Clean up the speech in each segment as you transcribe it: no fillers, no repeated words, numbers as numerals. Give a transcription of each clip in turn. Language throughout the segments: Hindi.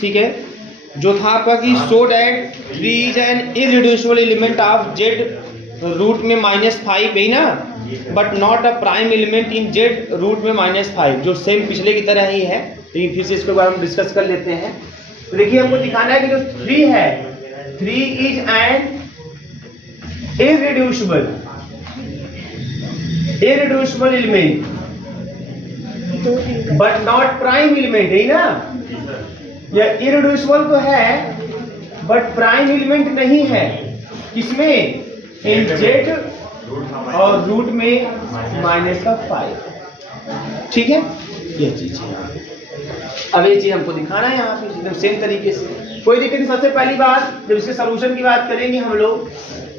ठीक है, जो था आपका कि so that 3 is an irreducible element of Z root में -5 है ना, but not a prime element in Z root में -5, जो सेम पिछले की तरह ही है, लेकिन फिर से इसके बारे में डिस्कस कर लेते हैं। तो देखिए हमको दिखाना है कि जो 3 है, 3 is an irreducible element but not prime element, है ना। यह इररिड्यूसिबल तो है बट प्राइम एलिमेंट नहीं है, किसमें, इन जेड और रूट में -5, ठीक है। ये चीज है, अब ये चीज हमको दिखाना है यहाँ पे एकदम सेम तरीके से, कोई दिक्कत नहीं। सबसे पहली बात, जब इसके सॉल्यूशन की बात करेंगे हम लोग,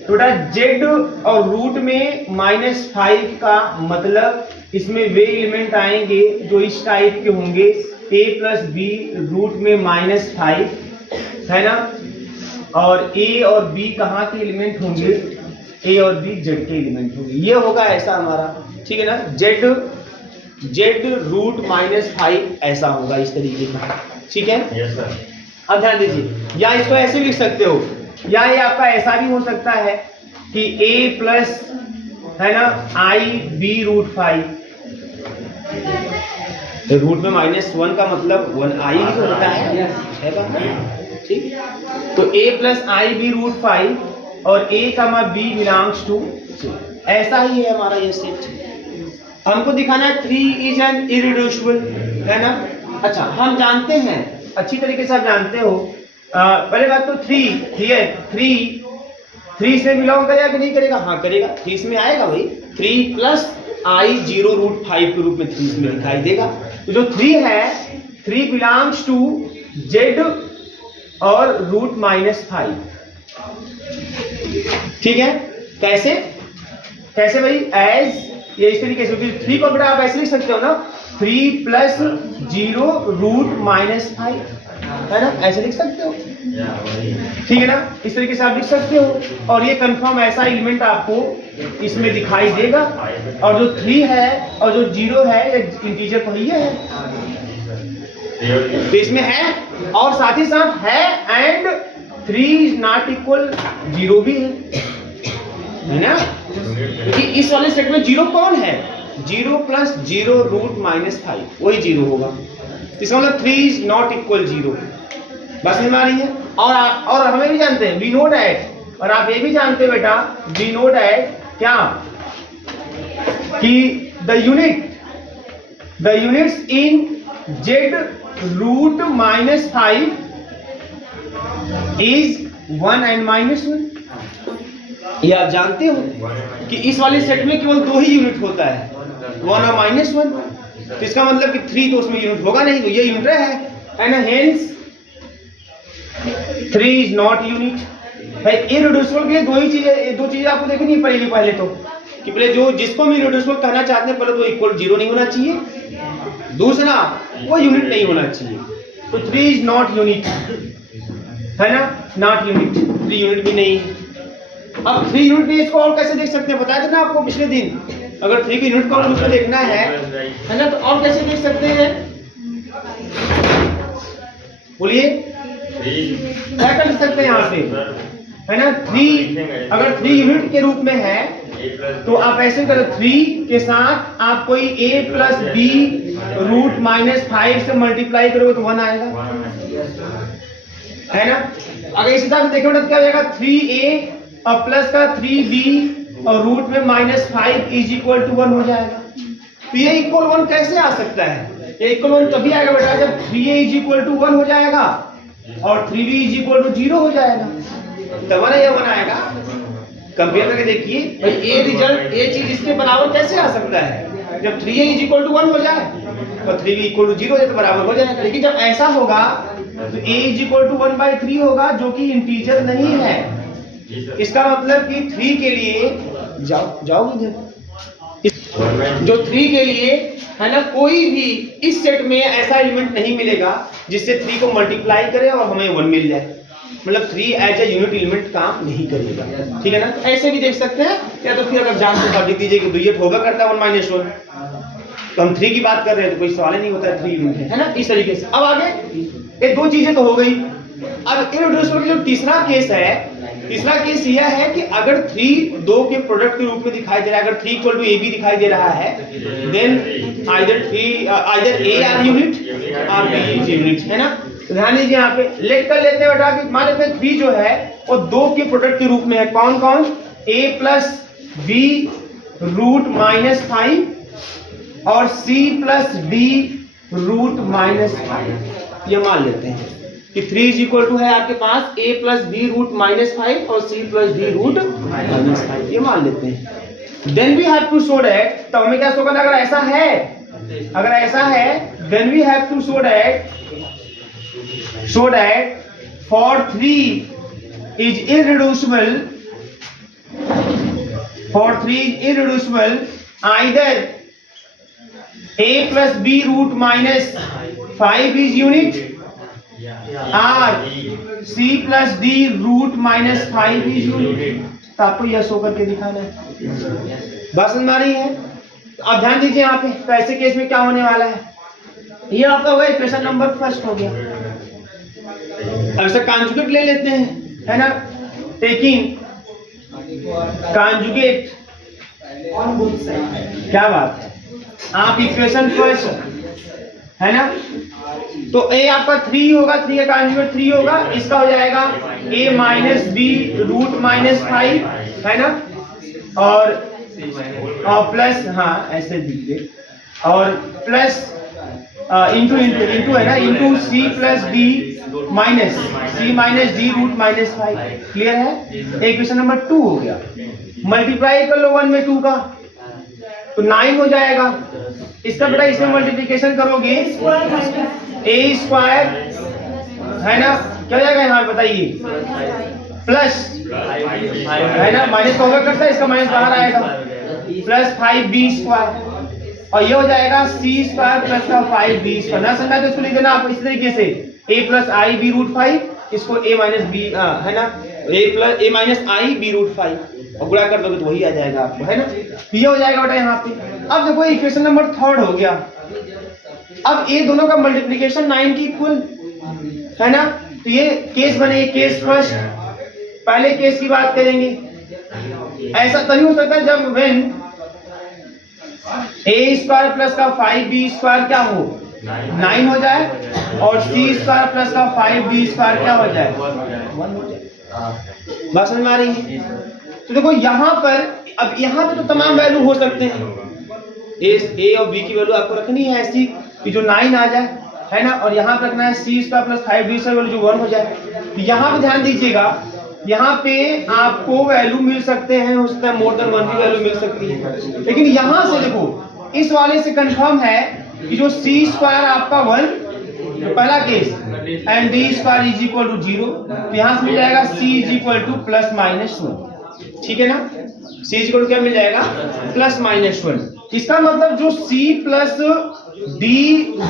तो बेटा जेड और रूट में -5 का मतलब इसमें वे एलिमेंट आएंगे जो इस टाइप के होंगे, a प्लस बी रूट में -5, है ना, और a और b कहाँ के एलिमेंट होंगे, a और b z के एलिमेंट होंगे। ये होगा ऐसा हमारा, ठीक है ना, z रूट -5 ऐसा होगा इस तरीके का, ठीक है। Yes sir. अब ध्यान दीजिए, या इसको ऐसे लिख सकते हो, या ये आपका ऐसा भी हो सकता है कि a प्लस, है ना, i b रूट 5, रूट में -1 का मतलब 1i ही होता है ठीक। तो a plus i b root 5 और a कमा b बिलोंग्स टू, ऐसा ही है हमारा ये सेट। हमको दिखाना है 3 इज एन इररिड्यूसिबल, है ना। अच्छा, हम जानते हैं, अच्छी तरीके से आप जानते हो, पहले बात तो 3 से बिलोंग करेगा कि नहीं करेगा, हाँ करेगा, 3 इसमें आएगा भाई, 3 प्लस i 0 रूट 5 के रूप में 3 इसमें दिखाई देगा। तो जो 3 है, 3 बिलोंग्स टू जेड और रूट -5, ठीक है। कैसे कैसे भाई, एज ये इस तरीके से, 3 को बेटा आप ऐसे लिख सकते हो ना, 3 प्लस 0 रूट -5, है ना, ऐसे लिख सकते हो, ठीक है ना, इस तरीके से आप लिख सकते हो। और ये कंफर्म ऐसा एलिमेंट आपको इसमें दिखाई देगा, और जो 3 है और जो 0 है ये इंटीजर तो ही है, तो इसमें है, और साथ ही साथ है एंड 3 इज नॉट इक्वल 0 भी है ना, क्योंकि इस वाले सेट में 0 कौन है, 0 प्लस 0 रूट -5 वही 0 होगा, इसका मतलब 3 इज नॉट इक्वल 0, बस समझ में आ रही है। और हमें भी जानते हैं, वी नो दैट, और आप ये भी जानते हो बेटा, वी नो दैट क्या, कि the units in Z root -5 is 1 and -1, ये आप जानते हो कि इस वाले सेट में केवल 2 ही यूनिट होता है, 1 और -1, तो इसका मतलब कि 3 तो उसमें यूनिट होगा नहीं, तो ये यूनिट है, and hence 3 is not unit. भाई इररिड्यूसिबल के लिए 2 चीजें आपको देखनी पड़ेगी पहले तो, कि पहले जो जिसको हम इररिड्यूसिबल कहना चाहते हैं, पहले तो इक्वल 0 नहीं होना चाहिए, दूसरा वो यूनिट नहीं होना चाहिए, तो 3 इज नॉट यूनिट, है ना, नॉट यूनिट, 3 यूनिट भी नहीं है। अब 3 यूनिट में इसको और कैसे देख सकते हैं, बताया था ना आपको पिछले दिन, अगर 3 की यूनिट को और उसको देखना है ना, तो और कैसे देख सकते हैं, बोलिए, क्या कर सकते हैं यहाँ पे, है ना, 3 अगर 3 यूनिट के रूप में है तो आप ऐसे करो, 3 के साथ आप कोई a प्लस b रूट -5 से मल्टीप्लाई करोगे तो 1 आएगा, है ना। अगर इस हिसाब से देखें तो क्या हो जाएगा, 3a और प्लस का 3b और रूट में -5 इज इक्वल टू 1 हो जाएगा। तो ये इक्वल 1 कैसे आ सकता है, ये इक्वल 1 तभी आएगा बेटा जब 3a इज इक्वल टू 1 हो जाएगा और 3b इज इक्वल टू 0 हो जाएगा, तब ये 1 आएगा। कंपेयर करके देखिए भाई, ये रिजल्ट, ये चीज इसके बराबर कैसे आ सकता है, जब 3a इज इक्वल टू 1 हो जाए और 3b इक्वल टू 0 हो जाए तो बराबर हो जाएगा। लेकिन जब ऐसा होगा तो a इज इक्वल टू 1/3 होगा, जो कि इंटीजर नहीं है, इसका मतलब कि 3 के लिए जाओगे जो 3 के लिए, है ना, कोई भी इस सेट में ऐसा एलिमेंट नहीं मिलेगा जिससे 3 को मल्टीप्लाई करे और हमें 1 मिल जाए, मतलब 3 एज ए यूनिट एलिमेंट काम नहीं करेगा, ठीक है ना। ऐसे भी देख सकते हैं, या तो फिर अगर जान से लिख दीजिए कि डुएट होगा करता है 1 - 1, तो हम 3 की बात कर रहे हैं तो कोई सवाल ही नहीं होता है, 3 यूनिट है ना, इस तरीके से। अब आगे ये दो चीजें तो हो गई। अब इररिड्यूसिबल का जो तीसरा केस है, तीसरा केस यह है कि अगर 3 दो के प्रोडक्ट के रूप में दिखाई दे रहा है, अगर 3 इक्वल टू ए बी दिखाई दे रहा है, then either A are unit और बी इज यूनिट, है ना। तो ध्यान दीजिए यहाँ पे लेट कर लेते हैं बेटा कि मान लेते हैं 3 जो है वो 2 के प्रोडक्ट के रूप में है। कौन कौन? a plus B root minus 5 और c plus D root minus 5। ये मान लेते हैं कि 3 इज इक्वल टू है आपके पास a plus B root minus 5 और c plus D root minus 5। ये मान लेते हैं। Then we have to show that, तो हमें क्या शो करना? अगर ऐसा है then we have to show that for 3 is irreducible, either a plus b root minus 5 is unit or c plus d root minus 5 is unit। तो आपको यह शो करके दिखाना है। बात समझ में आ रही है? अब ध्यान दीजिए यहाँ पे, तो ऐसे केस में क्या होने वाला है? ये आपका वही इक्वेशन नंबर फर्स्ट हो गया। अब इसका कॉन्जुगेट ले लेते हैं, है ना। टेकिंग कॉन्जुगेट, क्या बात है, आप इक्वेशन फर्स्ट, है ना। तो a आपका 3 होगा, 3 का कॉन्जुगेट 3 होगा, इसका हो जाएगा a minus B root minus 5, है ना। और प्लस, हाँ ऐसे दीजिए, और प्लस इंटू है ना, into C plus D minus D root minus 5। Clear है? इक्वेशन नंबर 2 हो गया। मल्टीप्लाई कर लो 1 में 2 का, तो 9 हो जाएगा। इसका बेटा इसमें मल्टीप्लिकेशन करोगे a स्क्वायर, है ना, क्या हो जाएगा यहाँ बताइए, प्लस, है ना, माइनस होगा करता है, इसका माइनस बाहर आएगा, प्लस 5b स्क्वायर, और ये हो जाएगा c स्क्वायर प्लस का 5b स्क्वायर। ना समझा तो इसको लिख देना आप इस तरीके से, a plus I B root 5, इसको a माइनस बी, है ना, a minus I B root 5, और गुणा कर दोगे तो वही आ जाएगा आपको, है ना। ये हो जाएगा बेटा यहाँ पे। अब देखो इक्वेशन नंबर 3 हो गया। अब ये दोनों का मल्टीप्लिकेशन 9 की इक्वल, है ना। तो ये केस बने, केस फर्स्ट। पहले केस की बात करेंगे, ऐसा तभी हो सकता है जब व्हेन a स्क्वायर प्लस का 5b स्क्वायर क्या हो, 9 हो जाए, और c स्क्वायर प्लस का 5b स्क्वायर क्या हो जाए, 1 हो जाए। बात समझ में आ रही है? तो देखो यहाँ पर, अब यहाँ पे तो तमाम वैल्यू हो सकते हैं, a और b की वैल्यू आपको रखनी है ऐसी कि जो 9 आ जाए, है ना, और यहाँ पे रखना है c square plus 5b square value जो 1 हो जाए। तो यहाँ पे ध्यान दीजिएगा, यहाँ पे आपको वैल्यू मिल सकते हैं, उसका मोर देन 1 की वैल्यू मिल सकती है। लेकिन यहाँ से देखो, इस वाले से कंफर्म है कि जो c स्क्वायर आपका 1, तो पहला case, and d square is equal to 0, तो यहाँ से मिल जाएगा c is equal to plus minus 1। ठीक है ना, c इज इक्वल टू क्या मिल जाएगा, प्लस माइनस 1। इसका मतलब जो c plus d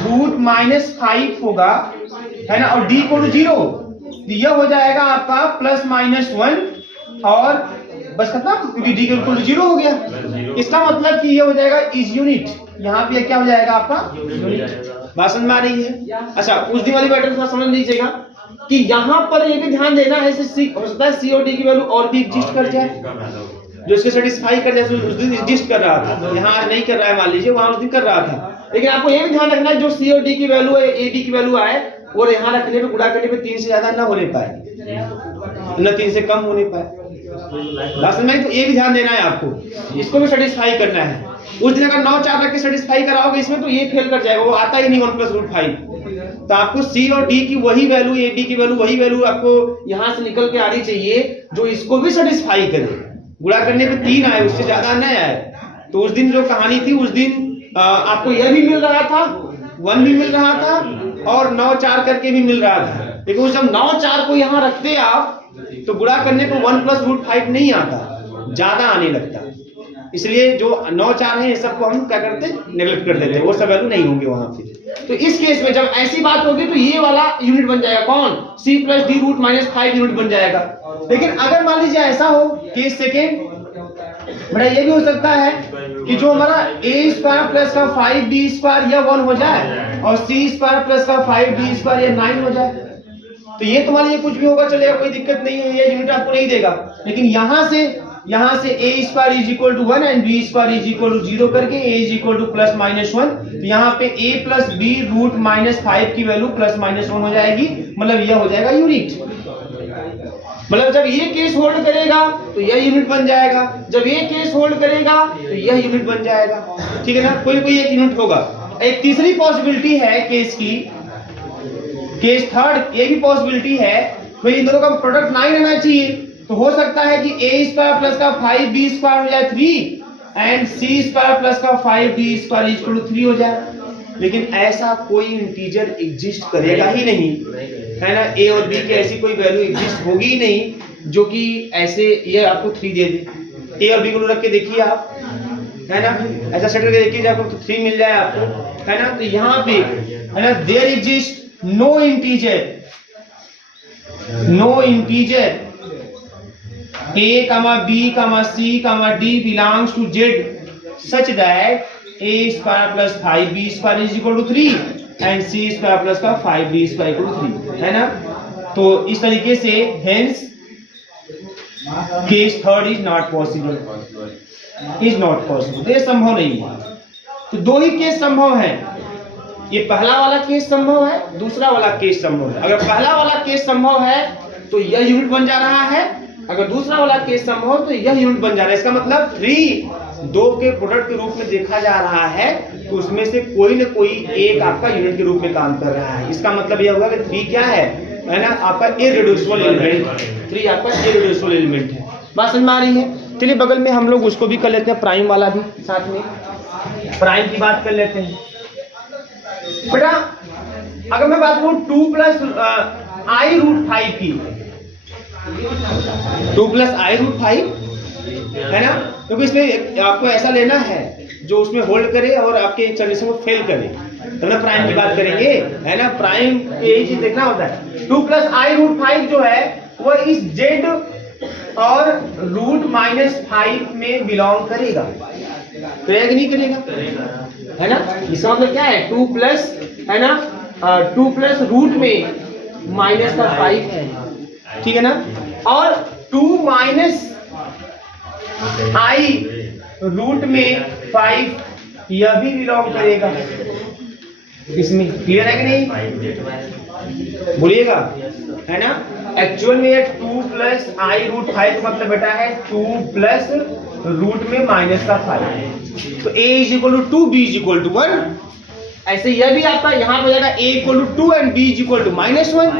root minus 5 होगा, है ना, और d इक्वल टू 0, यह हो जाएगा आपका प्लस माइनस 1, और बस खत्म, क्योंकि d इक्वल टू 0 हो गया। इसका मतलब कि यह हो जाएगा इज यूनिट, यहाँ पे क्या हो जाएगा आपका यूनिट। बात समझ में आ रही है? अच्छा, उस दिन वाली पैटर्न थोड़ा समझ लीजिएगा कि यहाँ पर ये भी ध्यान देना है, सी हो सकता है सी और डी की वैल्यू और भी एग्जिस्ट कर जाए, जो इसके सेटिस्फाई कर जाए। उस दिन एग्जिस्ट कर रहा था, यहाँ नहीं कर रहा है, मान लीजिए वहां उस दिन कर रहा था। लेकिन आपको ये भी ध्यान रखना है, जो सी और डी की वैल्यू है, ए डी की वैल्यू आए, और यहाँ रखने पे, गुणा करने पे 3 से ज्यादा ना होने पाए, न 3 से कम होने पाए। बात में तो ये भी ध्यान देना है आपको, इसको भी सेटिस्फाई करना है। उस दिन अगर 9 4 रख के सेटिस्फाई कराओगे इसमें, तो ये फेल कर जाएगा, वो आता ही नहीं 1 प्लस रूट 5। तो आपको सी और डी की वही वैल्यू, ए डी की वैल्यू, वही वैल्यू आपको यहाँ से निकल के आनी चाहिए जो इसको भी सेटिस्फाई करे। गुणा करने पे 3 आए, उससे ज्यादा नहीं आए। तो उस दिन जो कहानी थी, उस दिन आपको यह भी मिल रहा था, 1 भी मिल रहा था, और 9 4 करके भी मिल रहा था। लेकिन जब 9 4 को यहाँ रखते आप, तो गुणा करने पर 1 प्लस रूट 5 नहीं आता, ज्यादा आने लगता। इसलिए जो 9 4 है, ये सबको हम क्या करते, नेगलेक्ट कर देते हैं, वो सब वैल्यू नहीं होंगे वहां पे। तो इस केस में जब ऐसी बात होगी, तो ये वाला यूनिट बन जाएगा कौन, c plus D root minus 5 unit बन जाएगा। लेकिन अगर मान लीजिए ऐसा हो, केस सेकेंड, बड़ा ये भी हो सकता है कि जो हमारा a स्क्वायर प्लस का 5b स्क्वायर यह 1 हो जाए, और सी स्क्वायर प्लस का 5d स्क्वायर ये 9 हो जाए। तो ये तुम्हारे लिए कुछ भी होगा चलेगा, कोई दिक्कत नहीं है, ये यूनिट आपको नहीं देगा। लेकिन यहाँ से a square is equal to 1 and b square is equal to 0 करके a is equal to plus minus 1, तो यहाँ पे a plus b root minus 5 की वैल्यू प्लस माइनस 1 हो जाएगी, मतलब यह हो जाएगा यूनिट। मतलब जब ये केस होल्ड करेगा तो यह यूनिट बन जाएगा, जब ये केस होल्ड करेगा तो यह यूनिट बन जाएगा, ठीक है ना, कोई कोई एक यूनिट होगा। एक तीसरी पॉसिबिलिटी है केस की, केस थर्ड, ये भी पॉसिबिलिटी है भाई इन दोनों का प्रोडक्ट 9 रहना चाहिए, तो हो सकता है कि a स्क्वायर प्लस का 5b स्क्वायर हो जाए 3 एंड c स्क्वायर प्लस का 5d स्क्वायर इक्वल टू 3 हो जाए। लेकिन ऐसा कोई इंटीजर एग्जिस्ट करेगा ही नहीं, है ना, a और b की ऐसी कोई वैल्यू एग्जिस्ट होगी ही नहीं जो कि ऐसे ये आपको 3 दे दे। a और b को रख के देखिए आप, है ना, ऐसा सेट करके देखिए आपको 3 मिल जाए आपको, है ना। तो यहाँ पे है ना, there exist no integer a, b, c, d belongs to z such that a square plus 5b square is equal to 3 and c square plus का 5d square equal to 3, है ना। तो इस तरीके से hence case third is not possible, तो ये संभव नहीं है। तो दो ही केस संभव है, ये पहला वाला केस संभव है, दूसरा वाला केस संभव है। अगर पहला वाला केस संभव है तो यह यूनिट बन जा रहा है, अगर दूसरा वाला केस संभव हो तो यह यूनिट बन जा रहा है। इसका मतलब 3 दो के प्रोडक्ट के रूप में देखा जा रहा है, तो उसमें से कोई न कोई एक आपका यूनिट के रूप में काम कर रहा है। इसका मतलब यह होगा कि 3 क्या है ना, आपका इररिड्यूसिबल एलिमेंट, 3 आपका इररिड्यूसिबल एलिमेंट है। बात समझ में आ रही है? चलिए बगल में हम लोग उसको भी कर लेते हैं, प्राइम वाला भी साथ में, प्राइम की बात कर लेते हैं। बेटा अगर मैं बात करूं 2 प्लस आई रूट 5 की, 2 प्लस आई रूट 5, है ना, क्योंकि इसमें आपको ऐसा लेना है जो उसमें होल्ड करे और आपके एक कंडीशन को फेल करे, तो ना प्राइम की बात करेंगे, है ना। प्राइम यही चीज देखना होता है। 2 प्लस आई रूट 5 जो है वह इस जेड और रूट माइनस 5 में बिलोंग करेगा, करेगा कि नहीं करेगा, है ना। इसका मतलब क्या है, 2 प्लस, है ना, 2 प्लस रूट में माइनस का 5 है, ठीक है ना, और 2 माइनस आई रूट में 5 यह भी बिलोंग करेगा इसमें। क्लियर है कि नहीं, बोलिएगा, है ना। एक्चुअल में 2 प्लस आई रूट 5 का मतलब बेटा है 2 प्लस रूट में माइनस का 5, तो a is equal to 2, b is equal to 1। ऐसे यह भी आपका यहाँ पे जाएगा a equal to 2 and b is equal to -1,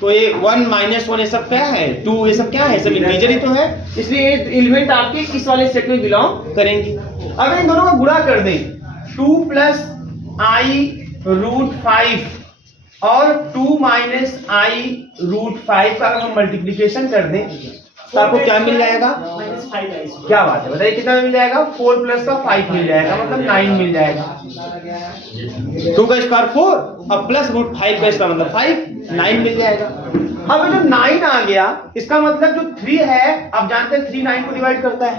तो ये 1 -1 ये सब क्या है, 2 ये सब क्या है, सब इंटीजर ही तो है, इसलिए ये एलिमेंट आपके किस वाले सेट में बिलोंग करेंगे। अगर इन दोनों का गुणा कर दें, 2 प्लस आई रूट 5 और 2 माइनस आई रूट 5 का अगर हम मल्टीप्लीकेशन कर दें तो आपको क्या मिल जाएगा, क्या बात है, बताइए कितना मिल जाएगा, 4 प्लस का 5 मिल जाएगा, मतलब 9 मिल जाएगा। 2 का स्क्वायर 4 और प्लस रूट 5 का स्क्वायर मतलब 5, 9 मिल जाएगा। अब जो 9 आ गया, इसका मतलब जो 3 है, आप जानते हैं 3 9 को डिवाइड करता है,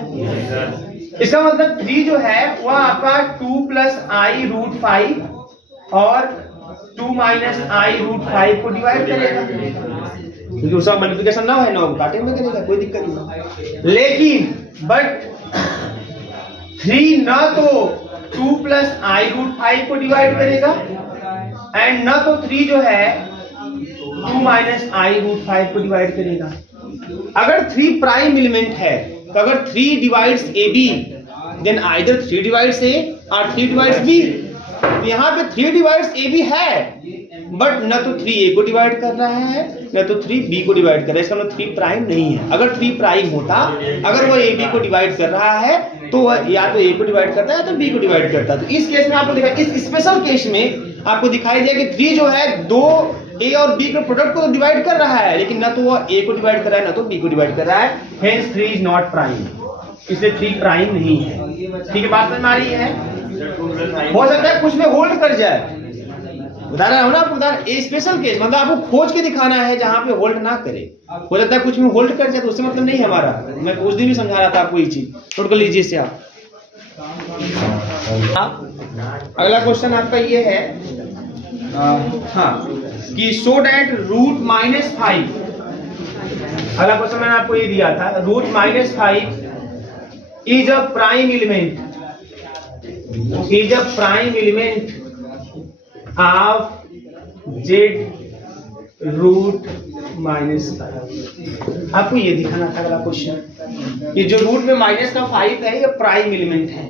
इसका मतलब 3 जो है वह आपका 2 प्लस आई रूट 5 और 2 माइनस आई रूट 5 को डिवाइड करेगा, क्योंकि उसका मल्टीप्लिकेशन ना है, 9 काटे में करेगा, कोई दिक्कत नहीं। लेकिन बट 3 ना तो 2 प्लस आई रूट 5 को डिवाइड करेगा एंड ना तो 3 जो है 2 माइनस आई रूट 5 को डिवाइड करेगा। अगर 3 प्राइम एलिमेंट है, तो अगर 3 divides A B, then either 3 divides A और 3 डिवाइड्स बी। तो यहाँ पे 3 डिवाइड्स ए बी है, बट न तो 3 ए को डिवाइड कर रहा है न तो 3 बी को डिवाइड कर रहा है, इसका मतलब 3 प्राइम नहीं है। अगर 3 प्राइम होता, अगर वो ए बी को डिवाइड कर रहा है तो वह या तो ए को डिवाइड करता है या तो बी को डिवाइड करता है। तो इस केस में आपको दिखा, इस स्पेशल केस में आपको दिखाई दिया कि 3 जो है 2 ए और बी के प्रोडक्ट को डिवाइड कर रहा है, लेकिन ना तो वह ए को डिवाइड कर रहा है ना तो बी को डिवाइड कर रहा है, हेंस 3 इज नॉट प्राइम, इसलिए 3 प्राइम नहीं है। ठीक है, बात समझ में आ रही है। हो सकता है कुछ में होल्ड कर जाए, बता रहा हूं ना आपको, बता रहा स्पेशल केस, मतलब आपको खोज के दिखाना है जहां पे होल्ड ना करे। हो जाता है कुछ में होल्ड कर जाए, तो उससे मतलब नहीं है हमारा। मैं उस दिन भी समझा रहा था आपको ये चीज, नोट कर लीजिए इसे आप। अगला क्वेश्चन आपका ये है हाँ कि शो दैट रूट माइनस 5, अगला क्वेश्चन मैंने आपको ये दिया था, root minus 5 is a prime element, is a prime element of Z root minus 5। आपको ये दिखाना था अगला क्वेश्चन, ये जो रूट में माइनस का 5 है ये प्राइम एलिमेंट है,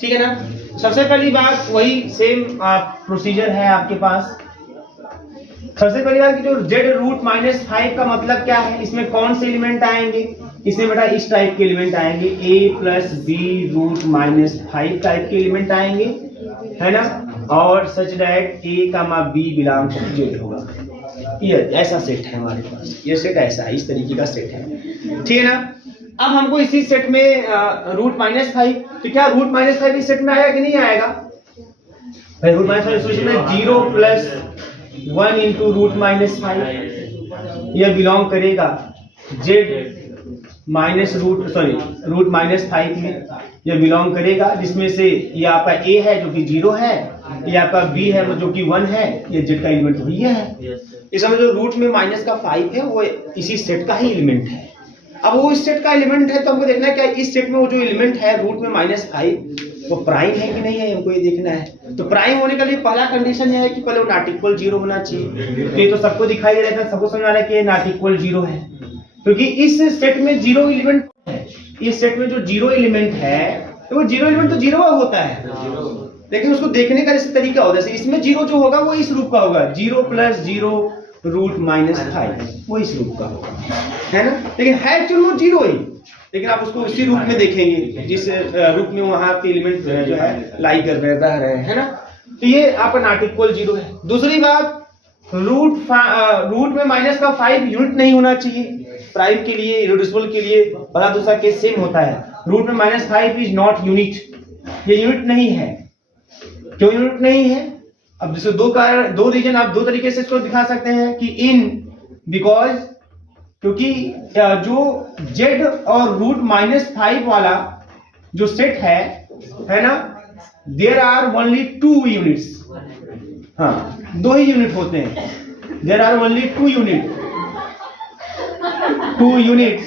ठीक है ना। सबसे पहली बात वही सेम प्रोसीजर है आपके पास। सबसे पहली बात कि जो जेड रूट माइनस 5 का मतलब क्या है, इसमें कौन से एलिमेंट आएंगे, इसमें बेटा इस टाइप के एलिमेंट आएंगे, a plus B root minus 5 type के एलिमेंट आएंगे, है ना, और such that a comma b belongs to Z होगा। ये ऐसा सेट है हमारे पास, ये सेट ऐसा है, इस तरीके का सेट है, ठीक है ना। अब हमको इसी सेट में रूट माइनस 5, तो क्या रूट माइनस 5 इस सेट में आएगा कि नहीं आएगा भाई? रूट माइनस 5 इसमें 0 प्लस 1 इंटू रूट माइनस 5 यह बिलोंग करेगा जेड माइनस रूट माइनस 5 में, यह बिलोंग करेगा, जिसमें से ये आपका a है जो कि 0 है, ये आपका b है जो कि 1 है, ये जेड का एलिमेंट वही है। इसमें जो रूट में माइनस का 5 है वो इसी सेट का ही एलिमेंट है। अब वो इस सेट का एलिमेंट है तो हमको देखना है क्या इस सेट में वो जो एलिमेंट है रूट में माइनस 5 वो प्राइम है कि नहीं है, हमको ये देखना है। तो प्राइम होने के लिए पहला कंडीशन यह है कि पहले वो नॉट इक्वल 0 होना चाहिए। तो ये तो सबको दिखाई दे रहा था, सबको समझ आ रहा है कि ये नॉट इक्वल 0 है, क्योंकि इस सेट में 0 एलिमेंट है। इस सेट में जो 0 एलिमेंट है तो वो 0 एलिमेंट तो 0 होता है, लेकिन उसको देखने का जैसे तरीका होता है, इसमें 0 जो होगा वो इस रूप का होगा, 0 प्लस 0 रूट माइनस 5 वो इस रूप का होगा, है ना। लेकिन है एक्चुअल वो 0 ही, लेकिन आप उसको उसी रूप में देखेंगे जिस रूप में वहां के एलिमेंट जो है लाई कर रहे हैं, है ना। तो ये आपका नॉट इक्वल 0 है। दूसरी बात, रूट में माइनस का 5 यूनिट नहीं होना चाहिए प्राइम के लिए, इररेड्यूसिबल के लिए। और दूसरा केस सेम होता है, रूट में माइनस 5 इज नॉट यूनिट, ये यूनिट नहीं है। क्यों यूनिट नहीं है? अब जैसे दो रीजन आप दो तरीके से इसको दिखा सकते हैं कि इन बिकॉज, क्योंकि जो जेड और रूट माइनस 5 वाला जो सेट है ना, देयर आर ओनली 2 यूनिट्स, हाँ 2 ही यूनिट होते हैं, there are only 2 units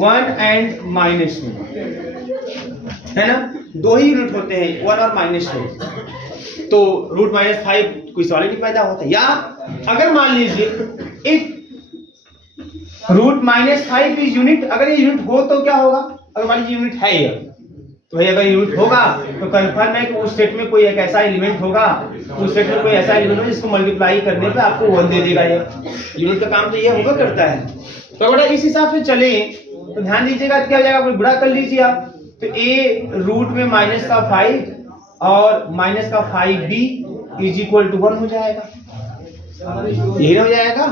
1 and -1, है ना, 2 ही यूनिट होते हैं, 1 और -1। तो रूट माइनस 5 कोई सवाल ही नहीं पैदा होता। या अगर मान लीजिए एक रूट माइनस 5 इज यूनिट, अगर ये यूनिट हो तो क्या होगा, अगर मान लीजिए यूनिट है ये, तो अगर यूनिट होगा तो कंफर्म है कि उस सेट में कोई एक ऐसा एलिमेंट होगा, उस सेट में कोई ऐसा एलिमेंट होगा जिसको मल्टीप्लाई करने पे आपको 1 दे देगा। ये यूनिट का काम तो ये होगा करता है। तो अगर इस हिसाब से चले तो ध्यान दीजिएगा क्या हो जाएगा, कोई बुरा कर लीजिए आप, तो a रूट में माइनस का 5 और माइनस का 5b इज इक्वल टू 1 हो जाएगा, यही हो जाएगा।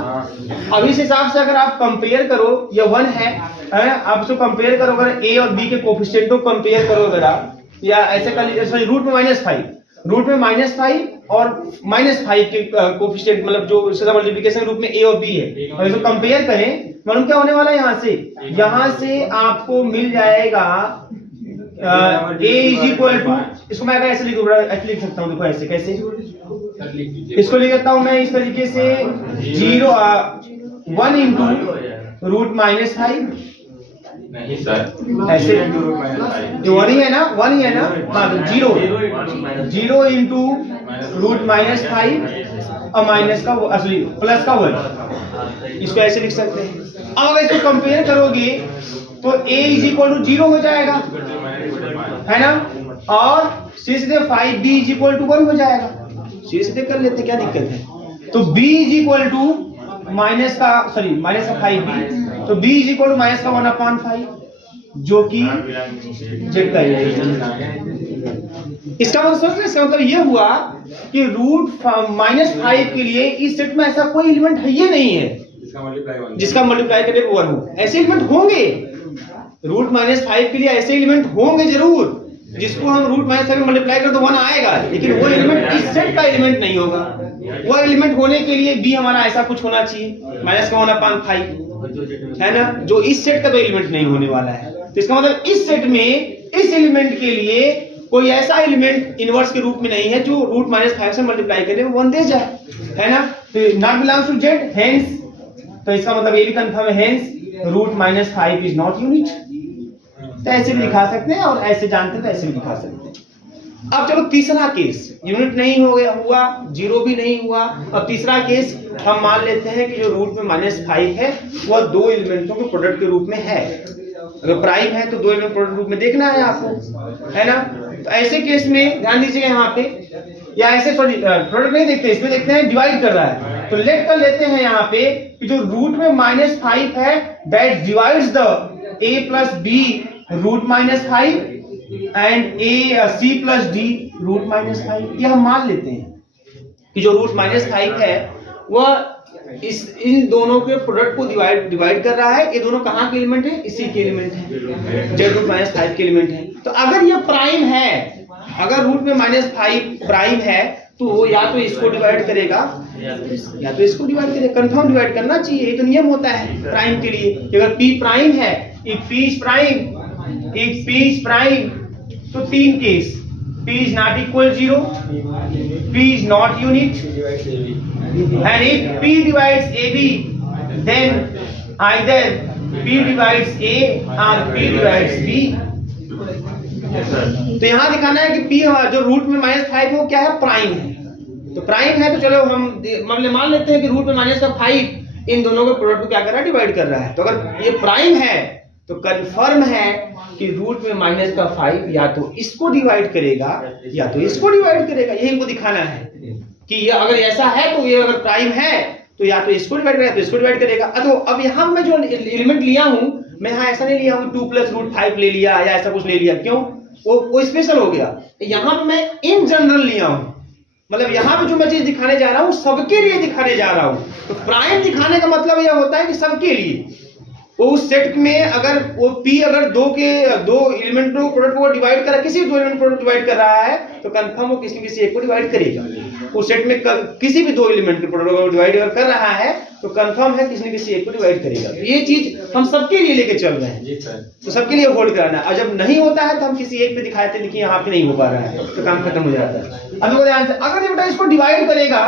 अब इस हिसाब से अगर आप कंपेयर करो, ये 1 है ना, आप इसको कंपेयर करो, अगर a और b के कोफिशिएंट को कंपेयर करो अगर आप, या ऐसे कर लीजिए, सॉरी रूट में -5, रूट में -5 और -5 के कोफिशिएंट, मतलब जो इसका मल्टीप्लिकेशन रूप में a और b है, और इसको कंपेयर करें, मालूम क्या होने वाला है, यहाँ से आपको मिल जाएगा a इज इक्वल टू, इसको मैं ऐसे लिख सकता हूँ, देखो ऐसे कैसे इसको लिख सकता हूँ मैं इस तरीके से, 1 इंटू रूट -5, नहीं सर, ऐसे जो 1 ही है ना, 1 ही है ना, हाँ तो 0 इंटू रूट -5 और माइनस का असली प्लस का 1, इसको ऐसे लिख सकते हैं। अब अगर इसको कंपेयर करोगे तो a इज इक्वल टू 0 हो जाएगा, है ना, और सीधे 5b इज इक्वल टू 1 हो जाएगा, सीधे कर लेते क्या दिक्कत है। तो b is equal to minus का 5b, तो b is equal to minus का 1/5, जो कि जेड का है। इसका मतलब सोच, इसका मतलब ये हुआ कि रूट -5 के लिए इस सेट में ऐसा कोई एलिमेंट है ये नहीं है जिसका मल्टीप्लाई करने पे 1 हो। ऐसे एलिमेंट होंगे रूट -5 के लिए, ऐसे एलिमेंट होंगे जरूर जिसको हम रूट -5 में मल्टीप्लाई करें तो 1 आएगा, लेकिन वो एलिमेंट इस सेट का एलिमेंट नहीं होगा। वो एलिमेंट होने के लिए b हमारा ऐसा कुछ होना चाहिए, माइनस का 1/5, है ना, जो इस सेट का तो एलिमेंट नहीं होने वाला है। तो इसका मतलब इस सेट में इस एलिमेंट के लिए कोई ऐसा एलिमेंट इनवर्स के रूप में नहीं है जो रूट माइनस 5 से मल्टीप्लाई करने में 1 दे जाए, है ना। तो not belongs to Z, hence, तो इसका मतलब ये भी कंफर्म है, hence root minus 5 is not unit. तो ऐसे भी दिखा सकते हैं और ऐसे जानते हैं तो ऐसे भी दिखा सकते हैं। अब चलो तीसरा केस, यूनिट नहीं हो गया हुआ, जीरो भी नहीं हुआ। अब तीसरा केस हम मान लेते हैं कि जो रूट में -5 है वह दो एलिमेंटों के प्रोडक्ट के रूप में है। अगर प्राइम है तो दो एलिमेंट प्रोडक्ट रूप में देखना है आपको, है ना। तो ऐसे केस में ध्यान दीजिएगा यहाँ पे, या ऐसे सॉरी प्रोडक्ट नहीं देखते, इसमें देखते हैं डिवाइड कर रहा है। तो लेट कर लेते हैं यहाँ पे कि जो रूट में -5 है that divides the a plus B root -5 and c plus D root -5। ये हम मान लेते हैं कि जो रूट -5 है वह इन दोनों के प्रोडक्ट को डिवाइड कर रहा है। ये दोनों कहाँ के एलिमेंट है? इसी के एलिमेंट है, जेड रूट -5 के एलिमेंट है। तो अगर ये प्राइम है, अगर रूट में -5 प्राइम है तो वो या तो इसको डिवाइड करेगा या तो इसको डिवाइड करेगा। कंफर्म डिवाइड करना चाहिए, ये तो नियम होता है प्राइम के लिए। अगर p प्राइम है, इफ p इज प्राइम, तो तीन case, p is not equal 0, p is not unit, and if p divides ab then either p divides a or p divides b। तो यहाँ दिखाना है कि p जो रूट में -5 है वो क्या है? प्राइम है। तो प्राइम है तो चलो हम मान लेते हैं कि रूट में -5 इन दोनों के प्रोडक्ट को क्या कर रहा है? डिवाइड कर रहा है। तो अगर ये प्राइम है तो कंफर्म है कि रूट में -5 या तो इसको डिवाइड करेगा या तो इसको डिवाइड करेगा। यही हमको दिखाना है कि ये अगर ऐसा है तो ये अगर प्राइम है तो या तो इसको डिवाइड करेगा तो इसको डिवाइड करेगा। तो अब यहाँ मैं जो एलिमेंट लिया हूँ, मैं यहाँ ऐसा नहीं लिया हूँ 2 + √5 ले लिया या ऐसा कुछ ले लिया, क्यों? वो स्पेशल हो गया। यहाँ पे मैं इन जनरल लिया हूँ, मतलब यहाँ पे जो मैं चीज दिखाने जा रहा हूँ सबके लिए दिखाने जा रहा हूँ। तो प्राइम दिखाने का मतलब यह होता है कि सबके लिए वो उस सेट में अगर वो p अगर दो एलिमेंटों प्रोडक्ट को डिवाइड कर रहा है, किसी दो एलिमेंट प्रोडक्ट डिवाइड कर रहा है तो कंफर्म वो किसी एक को डिवाइड करेगा। उस सेट में किसी भी दो एलिमेंट के प्रोडक्ट को डिवाइड अगर कर रहा है तो कंफर्म है किसी एक को डिवाइड करेगा। तो ये चीज हम सबके लिए लेके चल रहे हैं, तो सबके लिए होल्ड कराना है। और जब नहीं होता है तो हम किसी एक पे दिखाते हैं, देखिए यहाँ पे नहीं हो पा रहा है तो काम खत्म हो जाता है। अब ध्यान से, अगर ये बेटा इसको डिवाइड करेगा,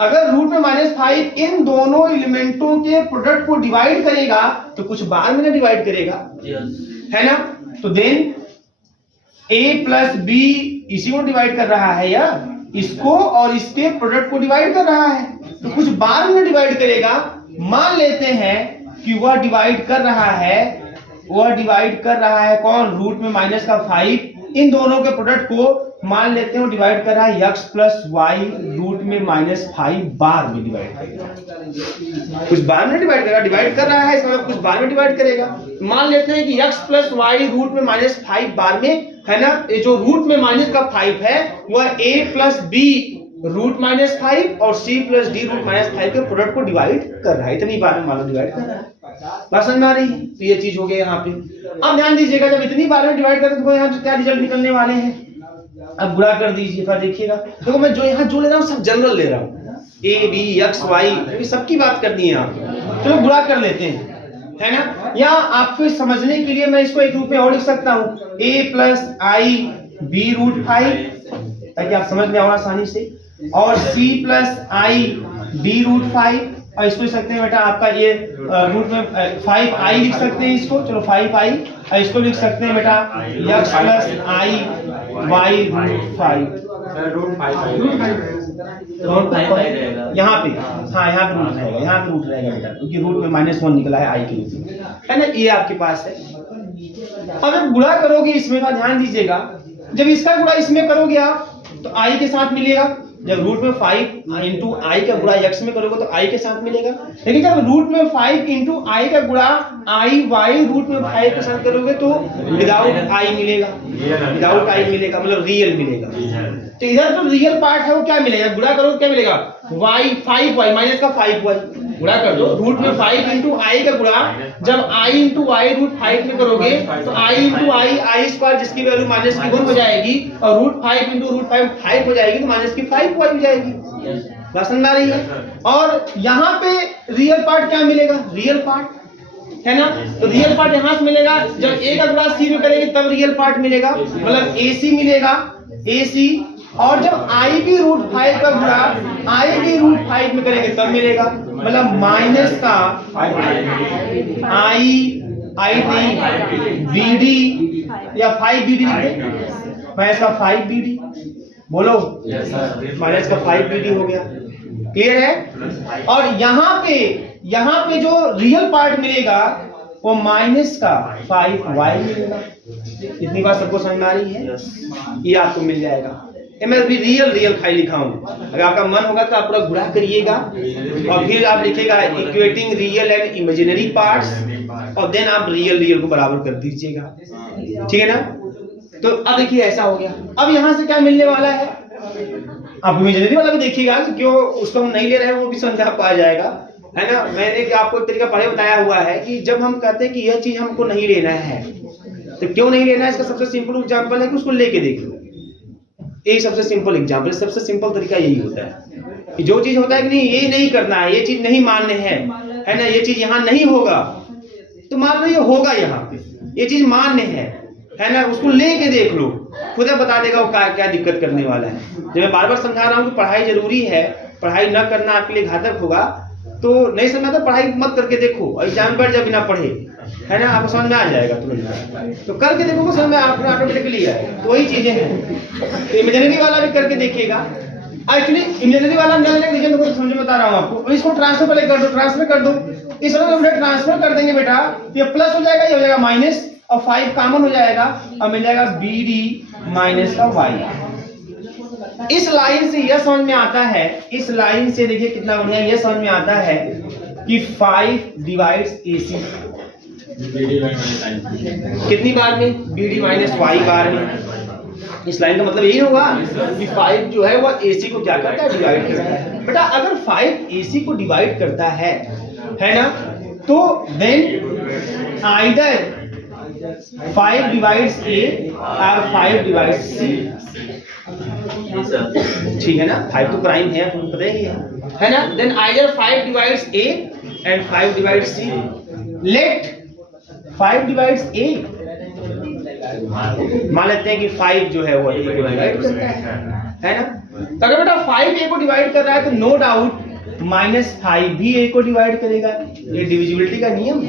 अगर रूट में -5 इन दोनों एलिमेंटों के प्रोडक्ट को डिवाइड करेगा तो कुछ बाद में डिवाइड करेगा, है ना। तो देन a प्लस बी इसी को डिवाइड कर रहा है या इसको और इसके प्रोडक्ट को डिवाइड कर रहा है, तो कुछ बाद में डिवाइड करेगा। मान लेते हैं कि वह डिवाइड कर रहा है कौन? रूट में -5 इन दोनों के प्रोडक्ट को मान लेते हैं वो डिवाइड कर रहा है x प्लस वाई रूट में -5 बार में डिवाइड करेगा। कुछ बार में डिवाइड करेगा, डिवाइड कर रहा है इसका मतलब कुछ बार में डिवाइड करेगा। मान लेते हैं कि x प्लस वाई रूट में -5 बार में, है ना। ये जो रूट में -5 है वह a प्लस बी रूट -5 और c प्लस डी रूट -5 के प्रोडक्ट को डिवाइड कर रहा है। इतनी बार में मान लो डिवाइड कर रहा है, बात समझ में आ रही है? तो ये चीज हो गया यहाँ पे। अब ध्यान दीजिएगा, जब इतनी बार में डिवाइड करते तो यहाँ क्या रिजल्ट निकलने वाले हैं? अब गुणा कर दीजिए, फिर देखिएगा। देखो मैं जो यहाँ जो ले रहा हूँ सब जनरल ले रहा हूँ, a b x y, ये सबकी बात करनी है आप। चलो गुणा कर लेते हैं, है ना। या आपको समझने के लिए मैं इसको एक रूप में और लिख सकता हूँ, a plus I B root 5, ताकि आप समझ में आओ आसानी से, और c plus I D root 5, और इसको लिख सकते हैं बेटा आपका ये रूट में 5i लिख सकते हैं इसको, चलो 5i, और इसको लिख सकते हैं बेटा x प्लस आई वाई रूट 5 यहाँ पे, हाँ यहाँ पे रूट रहेगा, यहाँ पे रूट रहेगा बेटा, क्योंकि रूट में -1 निकला है i के रूप में, है ना। ये आपके पास है। अब जब गुणा करोगे इसमें का ध्यान दीजिएगा, जब इसका गुणा इसमें करोगे आप तो i के साथ मिलेगा। जब रूट में 5 इंटू आई का गुणा x में करोगे तो i के साथ मिलेगा। लेकिन जब रूट में 5 इंटू आई का गुणा आई वाई रूट में 5 के साथ करोगे तो विदाउट आई मिलेगा, विदाउट आई मिलेगा, मतलब रियल मिलेगा। तो इधर जो रियल पार्ट है वो क्या मिलेगा? गुणा करो क्या मिलेगा? y 5y माइनस का 5y गुणा कर दो। रूट में 5 इंटू आई का गुणा जब i इंटू वाई रूट 5 में करोगे तो i इंटू आई स्क्वायर जिसकी वैल्यू -1 हो जाएगी, और रूट 5 इंटू रूट 5 हो जाएगी, तो -5y हो जाएगी। बात समझ आ रही है? और यहाँ पे रियल पार्ट क्या मिलेगा? रियल पार्ट है ना। तो रियल पार्ट यहाँ से मिलेगा, जब ए का गुणा सी में करेंगे तब रियल पार्ट मिलेगा, मतलब AC मिलेगा, AC। और जब आई बी रूट 5 का गुणा आई बी रूट 5 में करेंगे तब मिलेगा, मतलब माइनस का आई बी डी या 5BD लिखते, माइनस का 5BD, बोलो माइनस का 5BD हो गया, क्लियर है। और यहाँ पे जो रियल पार्ट मिलेगा वो माइनस का 5y मिलेगा। इतनी बात सबको समझ में आ रही है, ये आपको मिल जाएगा। मैं भी रियल खाली लिखा हूँ, अगर आपका मन होगा तो आप पूरा गुणा करिएगा और फिर आप लिखेगा equating real and imaginary parts, और देन आप रियल को बराबर कर दीजिएगा, ठीक है ना। तो अब देखिए ऐसा हो गया। अब यहाँ से क्या मिलने वाला है, आप इमेजिनरी वाला भी देखिएगा, क्यों उसको हम नहीं ले रहे हैं वो भी समझ आप आ जाएगा, है ना। मैंने आपको एक तरीका पहले बताया हुआ है कि जब हम कहते हैं कि यह चीज हमको नहीं लेना है तो क्यों नहीं लेना है, इसका सबसे सिंपल एग्जांपल है कि उसको लेके देख लो। यही सबसे सिंपल एग्जांपल, सबसे सिंपल तरीका यही होता है कि जो चीज होता है कि नहीं ये नहीं करना है, ये चीज नहीं मानने है ना, ये चीज यहाँ नहीं होगा तो मान लो ये होगा, यहाँ पे ये चीज मान्य है ना, उसको लेके देख लो, खुद बता देगा वो क्या दिक्कत करने वाला है। जब मैं बार बार समझा रहा हूँ कि पढ़ाई जरूरी है, पढ़ाई न करना आपके लिए घातक होगा, तो नहीं समझा तो पढ़ाई मत करके देखो, एग्जाम पर जब बिना पढ़े, है ना, आपको समझ में आ जाएगा तुरंत। तो करके देखो समझ में आपको ऑटोमेटिकली आएगा, वही चीजें हैं। तो इमेजिनरी वाला भी करके देखिएगा। एक्चुअली इमेजिनरी वाला न लेने रीजन को समझ में बता रहा हूँ आपको। इसको ट्रांसफर पहले कर दो, ट्रांसफर कर दो, इस तरह ट्रांसफर कर देंगे बेटा, ये प्लस हो जाएगा, ये हो जाएगा माइनस, और 5 कॉमन हो जाएगा और मिल जाएगा BD माइनस का y। इस लाइन से यह समझ में आता है, इस लाइन से देखिए कितना बढ़िया यह समझ में आता है कि 5 डिवाइड्स AC कितनी बार में, BD माइनस y बार में। इस लाइन का मतलब यही होगा कि 5 जो है वो AC को क्या करता है, डिवाइड करता है। बेटा अगर 5 AC को डिवाइड करता है ना, तो देन आइदर 5 डिवाइड्स A और 5 डिवाइड्स C, ठीक है ना। 5 तो प्राइम है, आपको पता ही है ना। Then either 5 divides A and 5 divides C। Let 5 divides A, मान लेते हैं कि 5 जो है वो A को डिवाइड करता है ना। तो अगर बेटा 5 A को डिवाइड कर रहा है तो नो डाउट -5 भी A को डिवाइड करेगा। ये डिविजिबिलिटी का नियम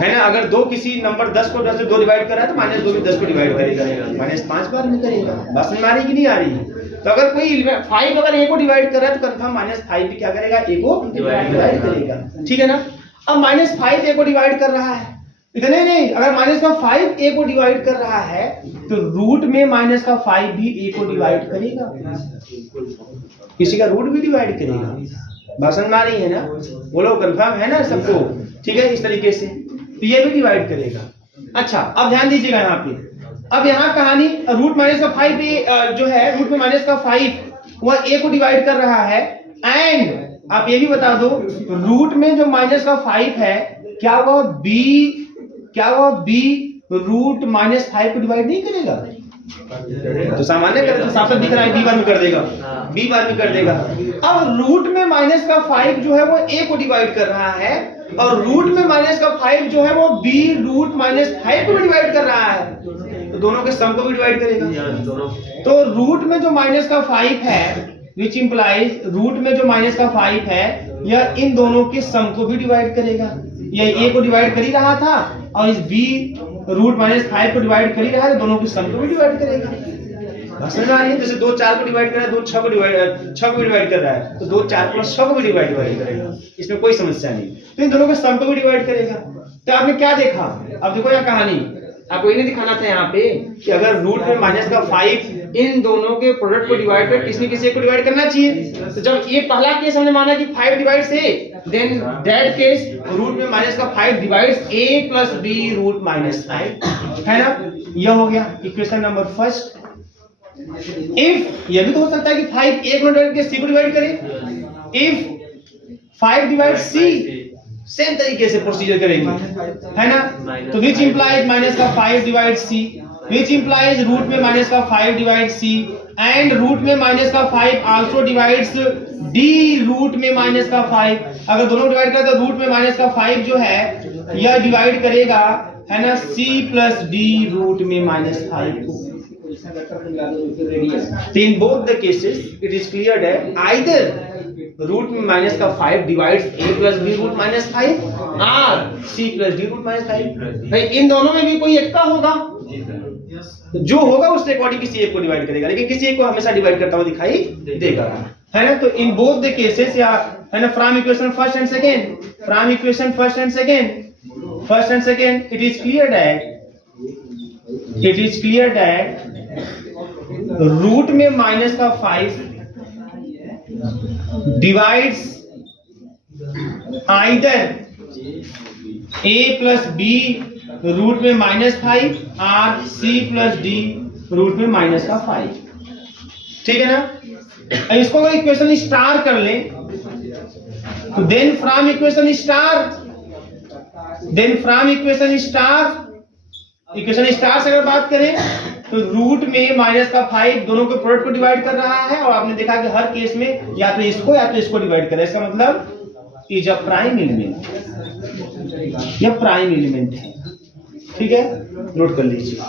है ना। अगर दो किसी नंबर 10 को 10 से 2 डिवाइड कर रहा है तो -2 भी 10 को डिवाइड करेगा, -5 बार में करेगा। बात समझ में आ रही कि नहीं आ रही? तो अगर कोई 5 अगर A को डिवाइड कर रहा है तो कंफर्म -5 भी क्या करेगा, A को डिवाइड करेगा, ठीक है ना। अब -5 A को डिवाइड कर रहा है, इतने नहीं, अगर -5 A को डिवाइड कर रहा है तो रूट में -5 भी A को डिवाइड करेगा, किसी का रूट भी डिवाइड करेगा। बात समझ में आ रही है ना? बोलो कंफर्म है ना सबको, ठीक है। इस तरीके से तो ये भी डिवाइड करेगा। अच्छा अब ध्यान दीजिएगा यहाँ पे, अब यहाँ कहानी रूट -5 जो है, रूट में -5 वह A को डिवाइड कर रहा है, एंड आप ये भी बता दो रूट में जो -5 है क्या वह B रूट -5 को डिवाइड नहीं करेगा? तो सामान्य कर तो साफ दिख रहा है B बार में कर देगा, B बार में कर देगा। अब रूट में -5 जो है वो A को डिवाइड कर रहा है, और रूट में -5 जो है वो B रूट -5 को भी डिवाइड कर रहा है, तो दोनों के सम को भी डिवाइड करेगा। तो रूट में जो -5 है, विच इंप्लाइज रूट में जो -5 है यह इन दोनों के सम को भी डिवाइड करेगा। यह A को डिवाइड कर ही रहा था और इस B रूट -5 को डिवाइड कर ही रहा है, तो दोनों के सम को भी डिवाइड करेगा। समझ आ रही है? जैसे 2 4 को डिवाइड कर रहा है, 2 6 को डिवाइड कर रहा है, तो 2 4 प्लस 6 को भी डिवाइड करेगा, इसमें कोई समस्या नहीं। तो इन दोनों के सम को भी डिवाइड करेगा। तो आपने क्या देखा, अब देखो यहाँ कहानी आपको ये नहीं दिखाना था यहाँ पे कि अगर रूट में -5 इन दोनों के प्रोडक्ट को डिवाइड कर किसी किसी को डिवाइड करना चाहिए। तो जब ये पहला केस हमने माना कि 5 divides A, then that case root में -5 divides A plus B root -5, है ना। यह हो गया इक्वेशन नंबर फर्स्ट। इफ ये भी तो हो सकता है कि 5 A को डिवाइड करके C को डिवाइड करे। इफ 5 डिवाइड C, सेम तरीके से प्रोसीजर करेंगे, है ना। तो which implies -5 divide C, which implies root में माइनस का 5 डिवाइड सी एंड रूट में माइनस का 5 आल्सो डिवाइड्स डी रूट में माइनस का 5। अगर दोनों डिवाइड करें तो रूट में माइनस का 5 जो है यह डिवाइड करेगा है ना सी प्लस डी रूट में माइनस 5 को। In both the cases it is clear that either root में माइनस का 5 divides a plus b root minus 5 और c plus d root minus 5। भाई इन दोनों में भी कोई एक का होगा, जो होगा उससे अकॉर्डिंग किसी एक को डिवाइड करेगा, लेकिन किसी एक को हमेशा डिवाइड करता हुआ दिखाई देगा, है ना। तो इन बोथ द केसेस या है ना from equation first and second, from equation first and second it is clear that root में माइनस का 5 divides either a plus b root में माइनस 5 और c प्लस d रूट में माइनस का 5। ठीक है ना। अब इसको अगर इक्वेशन स्टार कर ले तो देन फ्रॉम इक्वेशन स्टार से अगर बात करें तो रूट में माइनस का 5 दोनों के प्रोडक्ट को डिवाइड कर रहा है और आपने देखा कि हर केस में या तो इसको डिवाइड कर रहा है। इसका मतलब इज अ प्राइम एलिमेंट, यह प्राइम एलिमेंट है। ठीक है, नोट कर लीजिए।